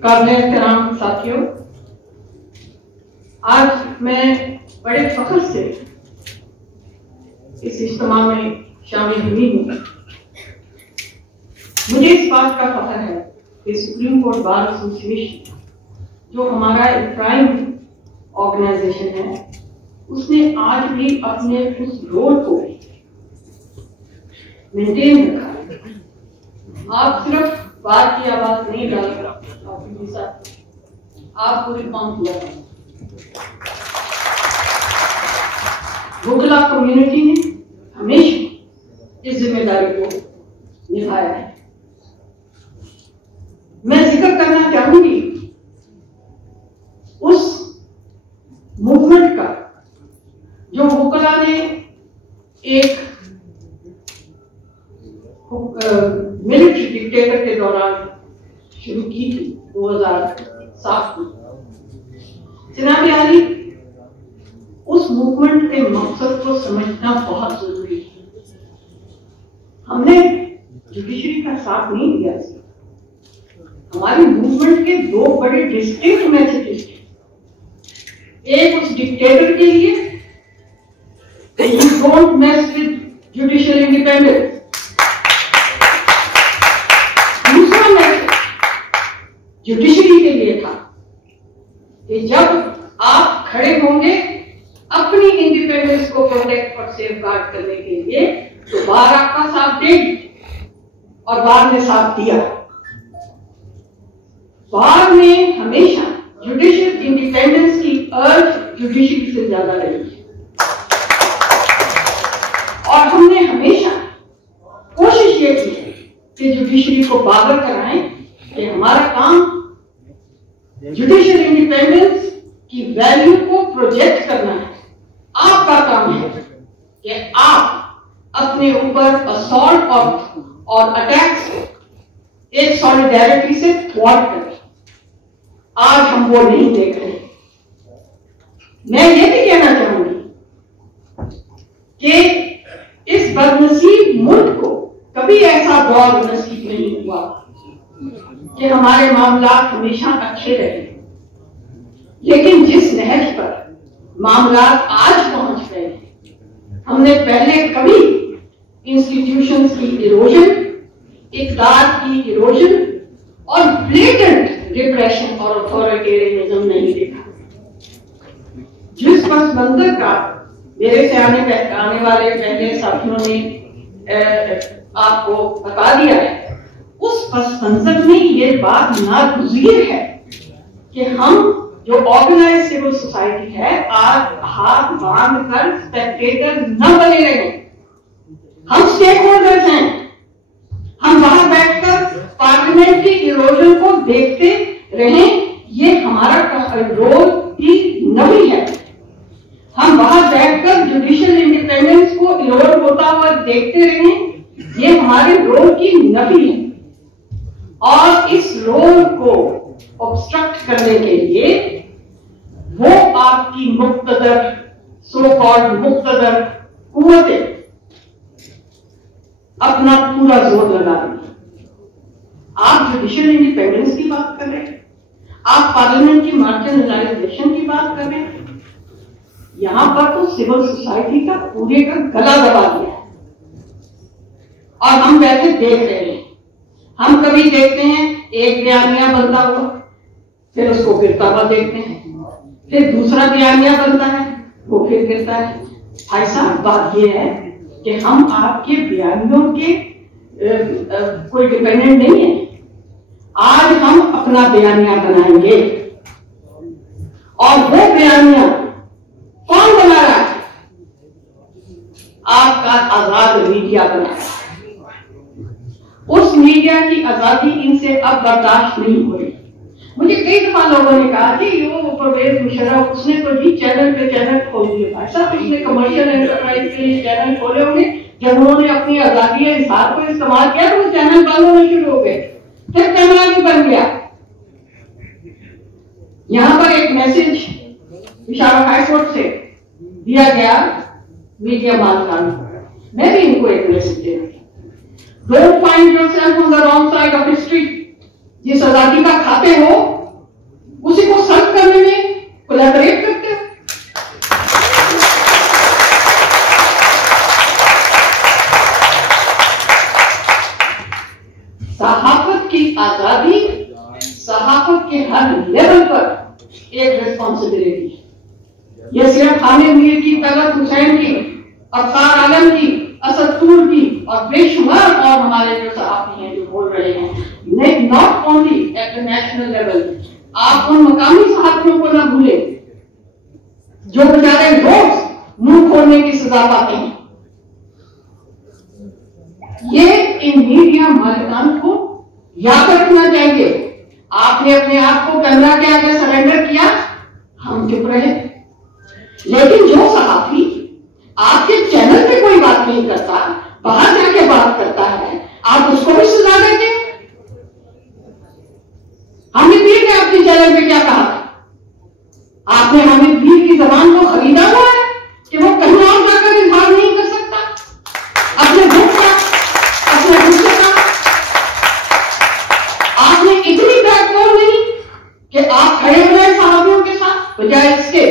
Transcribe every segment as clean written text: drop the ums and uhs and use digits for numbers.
काबिल एहतराम साथियों, आज मैं बड़े फख्र से इस इज्तिमा में शामिल हुई हूँ। मुझे इस बात का फख्र है कि सुप्रीम कोर्ट बार एसोसिएशन, जो हमारा एक प्राइम ऑर्गेनाइजेशन है, उसने आज भी अपने उस रोल को मेंटेन रखा है। आप सिर्फ बात की आवाज नहीं डाल कर आप पूरी कौम किया। भोगला कम्युनिटी ने हमेशा इस जिम्मेदारी को निभाया है। मैं जिक्र करना चाहूंगी उस मूवमेंट का जो वोकला ने एक मिलिट्री डिक्टेटर के दौरान शुरू की थी 2007 में। जनाब आली, उस मूवमेंट के मकसद को समझना बहुत जरूरी है। हमने जुडिशरी का साथ नहीं दिया। हमारी मूवमेंट के दो बड़े डिस्टिंक्ट मैसेजेस थे। एक उस डिक्टेटर के लिए, you don't mess with judicial independence. दूसरा मैसेज जुडिशरी के लिए था कि जब आप खड़े होंगे अपनी इंडिपेंडेंस को प्रोटेक्ट और सेफगार्ड करने के लिए, तो बार आपका साथ देगी, और बार ने साथ दिया। बार ने हमेशा जुडिशियल इंडिपेंडेंस की अर्ज जुडिशरी से ज्यादा रही है, और हमने हमेशा कोशिश ये की है कि जुडिशरी को बागर कराएं कि हमारा काम जुडिशियल इंडिपेंडेंस की वैल्यू को प्रोजेक्ट करना है। आपका काम है कि आप अपने ऊपर असॉल्ट और अटैक्स को एक सॉलिडेरिटी से थ्वाट करें। आज हम वो नहीं देख रहे। मैं ये भी कहना चाहूंगी कि इस बदनसीब मुल्क को कभी ऐसा दौर नसीब नहीं हुआ कि हमारे मामला हमेशा अच्छे रहे, लेकिन जिस नहज पर मामला आज पहुंच गए हैं, हमने पहले कभी इंस्टीट्यूशंस की इरोजन, इक़्तिदार की इरोजन और ब्लेटेंट रिप्रेशन और अथॉरिटेरियनिज्म नहीं देखा। जिस पस मंजर का मेरे से आने वाले पहले साथियों ने आपको बता दिया है, उस पस मंजर में ये बात नागुज़ीर है कि हम जो ऑर्गेनाइज सिविल सोसाइटी है, आज हाथ बांध कर स्पेक्टेटर न बने रहे। हम स्टेक होल्डर्स हैं। हम बाहर बैठकर पार्लियामेंट की इरोजन को देखते रहें, ये हमारा रोल की नवी है। हम बाहर बैठकर जुडिशियल इंडिपेंडेंस को इरोड होता हुआ देखते रहें, ये हमारे रोल की नवी है। और इस रोल को ऑब्स्ट्रक्ट करने के लिए वो आपकी मुक्तदर, सो कॉल्ड मुक्तदर कुव्वतें अपना पूरा जोर लगा रही हैं। आप जुडिशियल इंडिपेंडेंस की बात कर रहे हैं, आप पार्लियामेंट की मार्जिनलाइजेशन की बात कर रहे हैं, यहां पर तो सिविल सोसाइटी का पूरे का गला दबा दिया है, और हम वैसे देख रहे हैं। हम कभी देखते हैं एक बयानिया बनता हुआ, फिर उसको गिरता हुआ देखते हैं, फिर दूसरा बयानिया बनता है, वो फिर गिरता है। भाई साहब, बात यह है कि हम आपके बयानियों के कोई डिपेंडेंट नहीं है। आज हम अपना बयानिया बनाएंगे, और वो बयानिया कौन बना रहा है? आपका आजाद मीडिया बना रहा है। उस मीडिया की आजादी इनसे अब बर्दाश्त नहीं हो रही। मुझे कई दफा लोगों ने कहा कि वो परवेज मुशर्रफ, उसने तो जी चैनल पे चैनल खोल दिए। भाई साहब, उसने कमर्शियल एंटरप्राइज के लिए चैनल खोले होंगे। जब उन्होंने अपनी आजादी या इज़हार को इस्तेमाल किया तो वो चैनल बंद होने शुरू हो गए, फिर कैमरा भी बन गया। यहां पर एक मैसेज पेशावर हाई कोर्ट से दिया गया मीडिया मालिकान को। मैं भी इनको एक मैसेज दे रही हूं, don't find yourself on the wrong side of history. जिस आजादी का खाते हो उसी को सर्व करने में कोलैबोरेट करते हो। सहाफत की आजादी सहाफत के हर लेवल पर एक रिस्पॉन्सिबिलिटी है। यह सिर्फ हामिद मीर की, तलत हुसैन की, अफ्तार आलम की, असदतूर की और बेशुमार और हमारे जो सहाफी हैं जो बोल रहे हैं, not only at the national level. आप उन मकामी सहाफियों को ना भूले जो बेचारे रोज मुंह खोलने की सजा पाते हैं। ये इन मीडिया मालिकान को याद रखना चाहिए। आपने अपने आप को कैमरा के आगे सरेंडर किया, हम चुप रहे। लेकिन जो सहाफी आपके चैनल पे कोई बात नहीं करता, बाहर जाके बात करता है, आप उसको भी सजा देते हैं। हामिद मीर ने अपने चैनल पे क्या कहा? आपने हामिद मीर की जबान को खरीदा हुआ है कि वो कहीं और जाकर इजहार नहीं कर सकता अपने दुख का, अपने गुस्से का। आपने इतनी बैकबोन नहीं कि आप खड़े हो जाए सहाफियों के साथ, बजाय इसके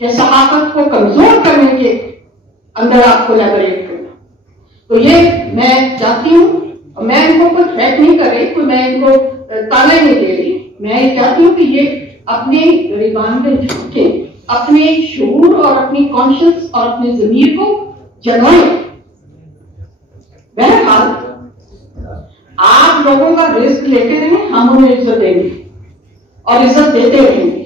कि सहाफत को कमजोर करने के अंदर आप कोलैबोरेट करना। तो ये मैं चाहती हूं, मैं इनको कुछ थ्रेट नहीं कर रही, मैं इनको ताने नहीं दे रही। मैं ये चाहती हूं कि ये अपने गरिबान में झुके, अपने शऊर और अपनी कॉन्शियस और अपने ज़मीर को जगाएं। बहरहाल आप लोगों का रिस्क लेते रहे, हम उन्हें इज्जत देंगे और इज्जत देते रहेंगे।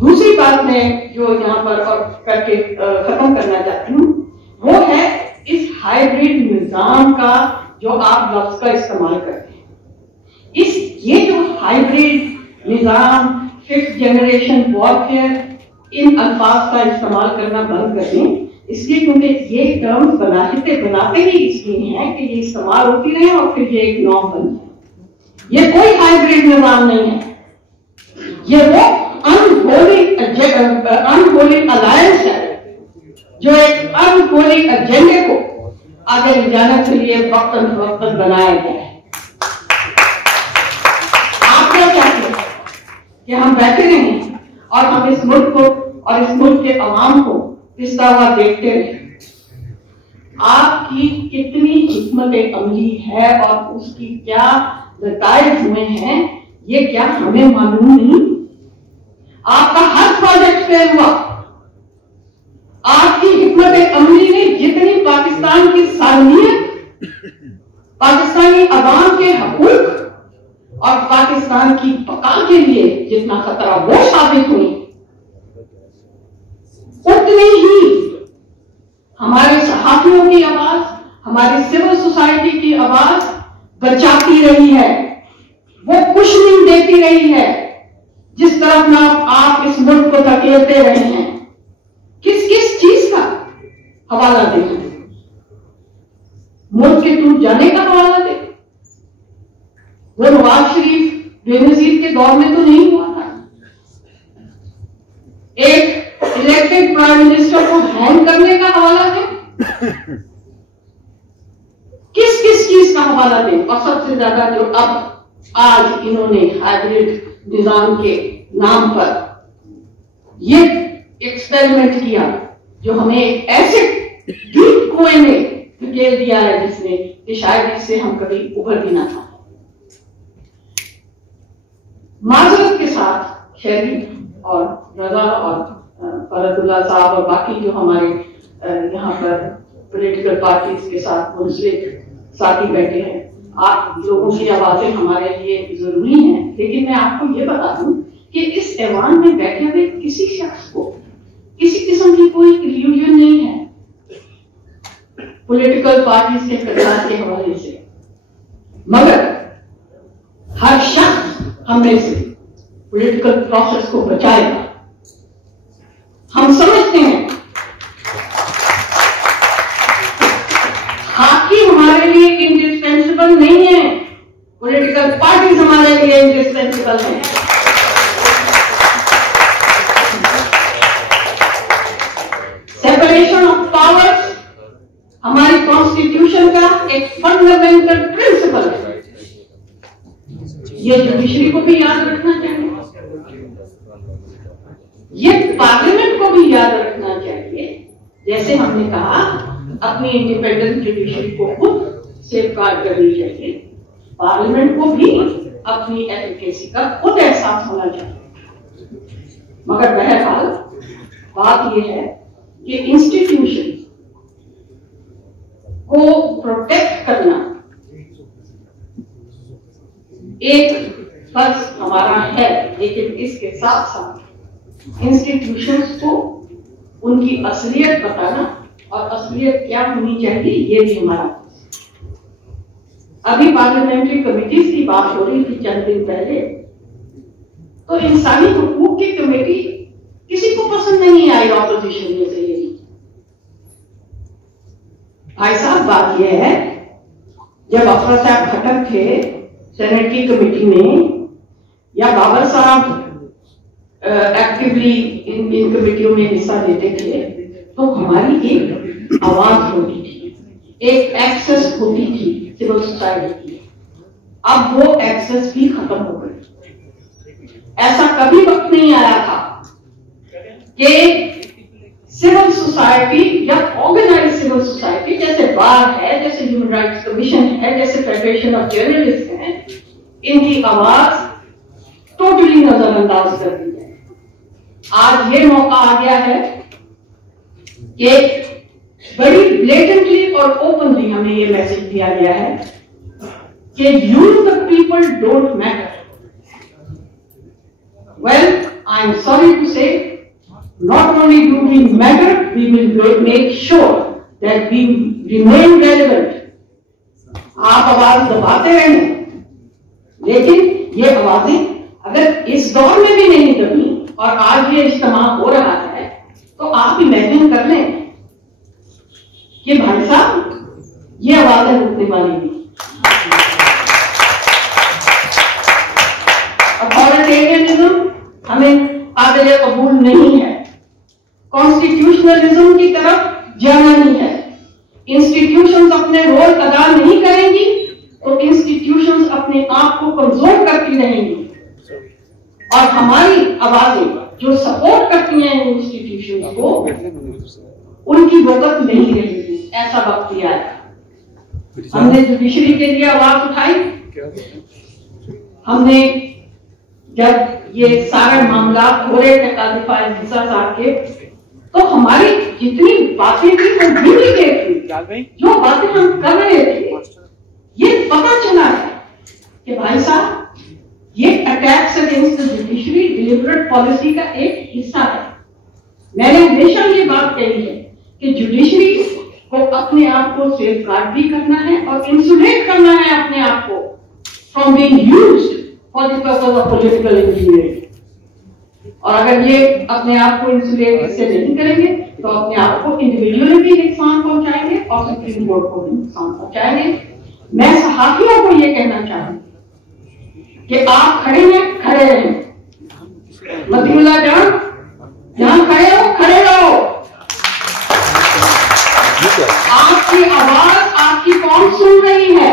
दूसरी बात मैं जो यहाँ पर और करके खत्म करना चाहती हूँ वो है इस हाइब्रिड निजाम का जो आप लफ्ज का इस्तेमाल करते हैं। ये जो हाइब्रिड निजाम, फिफ्थ जनरेशन वॉरफेयर, इन अल्फाज का इस्तेमाल करना बंद कर दें। इसलिए क्योंकि ये टर्म्स बनाते ही इसलिए हैं कि ये इस्तेमाल होती रहे और फिर ये एक नॉर्म बन जाए। ये कोई हाइब्रिड निजाम नहीं है, ये वो अनहोली अलायंस है जो एक अनहोली एजेंडे को आगे ले जाने के लिए वक्तन बनाया गया है। आप क्या चाहते हैं कि हम बैठे रहें और हम इस मुल्क को और इस मुल्क के अवाम को पिसता हुआ देखते रहे? आपकी कितनी हिकमत अमली है और उसकी क्या नताइज हुए हैं ये क्या हमें मालूम नहीं? आपका हर प्रोजेक्ट फेल हुआ। आपकी हिकमत अमली ने जितनी पाकिस्तान की सालमियत, पाकिस्तानी अवाम के हकूक और पाकिस्तान की बका के लिए जितना खतरा वो साबित हुई, उतनी ही हमारे सहाफियों की आवाज, हमारी सिविल सोसाइटी की आवाज बचाती रही है, वो कुशनिंग देती रही है। जिस तरफ ना आप इस मुल्क को धकेलते रहे हैं, किस किस चीज का हवाला दें? मुल्क के टूट जाने का हवाला दें? वो नवाज शरीफ बेनजीर के दौर में तो नहीं हुआ था। एक इलेक्टेड प्राइम मिनिस्टर को हैंग करने का हवाला दें? किस किस चीज का हवाला दें? और सबसे ज्यादा जो अब आज इन्होंने हाइब्रिड निजाम के नाम पर ये एक्सपेरिमेंट किया जो हमें एक ऐसे डीप कुएं में धकेल दिया है जिसने कि शायद इससे हम कभी उभर भी ना था। माजरत के साथ खैरी और रजा और फरदुल्ला साहब और बाकी जो हमारे यहाँ पर पॉलिटिकल पार्टीज के साथ मुंसलिक साथी बैठे हैं, आप लोगों की आवाजें हमारे लिए जरूरी हैं। लेकिन मैं आपको ये बता दूं कि इस ऐवान में बैठे हुए किसी शख्स को किसी किस्म की कोई इल्यूजन नहीं है पॉलिटिकल पार्टीज के किरदार के हवाले से, मगर हर शख्स हमें से पॉलिटिकल प्रोसेस को बचाएगा। हम समझते हैं खाकी हमारे लिए इंडिस्पेंसिबल नहीं है, पॉलिटिकल पार्टीज हमारे लिए इंडिस्पेंसिबल है। सेपरेशन ऑफ पावर्स हमारी कॉन्स्टिट्यूशन का एक फंडामेंटल प्रिंसिपल है। ये जुडिशरी को भी याद रखना चाहिए, ये पार्लियामेंट को भी याद रखना चाहिए। जैसे हमने कहा अपनी इंडिपेंडेंट जुडिशरी को खुद सेफगार्ड करनी चाहिए, पार्लियामेंट को भी अपनी एफिकेसी का खुद एहसास होना चाहिए। मगर बहरहाल बात यह है कि इंस्टीट्यूशन को प्रोटेक्ट करना एक फर्ज हमारा है, लेकिन इसके साथ साथ इंस्टीट्यूशंस को उनकी असलियत बताना और असलियत क्या होनी चाहिए ये भी हमारा। अभी पार्लियामेंट्री कमेटीज की बात हो रही थी चंद दिन पहले, तो इंसानी हुकूक की कमेटी किसी को पसंद नहीं आई ऑपोजिशन में से। भाई साहब बात यह है, जब अफसर साहब खट्टर थे सेनेट की कमेटी में या बाबर साहब एक्टिवली इन कमेटियों में हिस्सा लेते थे, तो हमारी एक आवाज होती थी, एक एक्सेस होती थी सिविल सोसाइटी की। अब वो एक्सेस भी खत्म हो गई। ऐसा कभी वक्त नहीं आया था कि सिविल सोसाइटी या ऑर्गेनाइज सिविल सोसाइटी जैसे बार है, जैसे ह्यूमन राइट्स कमीशन है, जैसे फेडरेशन ऑफ जर्नलिस्ट है, इनकी आवाज टोटली नजरअंदाज कर दी है। आज ये मौका आ गया है कि बड़ी ब्लेटेंटली और ओपनली हमें ये मैसेज दिया गया है कि you the people don't matter. Well, I am sorry to say, not only do we matter, we will make sure that we remain relevant. आप आवाज दबाते रहें, लेकिन ये आवाजें अगर इस दौर में भी नहीं दबी और आज ये इज्तिमा हो रहा है, तो आप इमेजिन कर लें कि भाई साहब ये आवाजें रुकने वाली नहीं। अथॉरिटेरियनिज्म हमें काबिल कबूल नहीं है, कॉन्स्टिट्यूशनलिज्म की तरफ जाना नहीं है। इंस्टीट्यूशंस अपने रोल अदा नहीं करेंगी तो इंस्टीट्यूशंस अपने आप को कमजोर करती रहेंगी, और हमारी आवाजें जो सपोर्ट करती हैं इंस्टीट्यूशंस को, उनकी वक़्त नहीं रहेगी। ऐसा वक्त भी आया। हमने जुडिशरी के लिए आवाज उठाई, हमने जब ये सारे मामला हो रहे थे काजी फाइज ईसा साहब के, तो हमारी जितनी बातें थी वो ड्यूप्लीकेट थी। जो बातें हम कर रहे थे, ये पता चला है कि भाई साहब ये attacks against the judiciary deliberate policy का एक हिस्सा है। मैंने हमेशा ये बात कही है कि जुडिशरी को अपने आप को सेफगार्ड भी करना है और इंसुलेट करना है अपने आप को from being used for the purpose of political engineering. और अगर ये अपने आप को इंसुलेट इससे नहीं करेंगे तो अपने आप को इंडिविजुअली भी नुकसान पहुंचाएंगे और सुप्रीम कोर्ट को भी नुकसान पहुंचाएंगे। मैं सहाफियों को ये कहना चाहूंगी कि आप खड़े हैं, खड़े रहें। मतीउल्लाह जान, जहां खड़े हो खड़े रहो। आपकी आवाज आपकी कौन सुन रही है?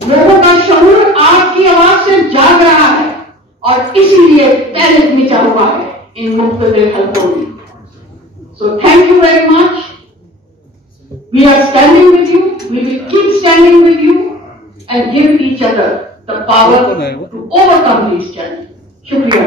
लोगों का शऊर आपकी आवाज से जाग रहा है और इसीलिए पैनिक मचा हुआ है इन मुख्तलिफ हलकों में। So thank you very much. We are standing with you. We will keep standing with you and give each other the power to overcome these challenges. शुक्रिया।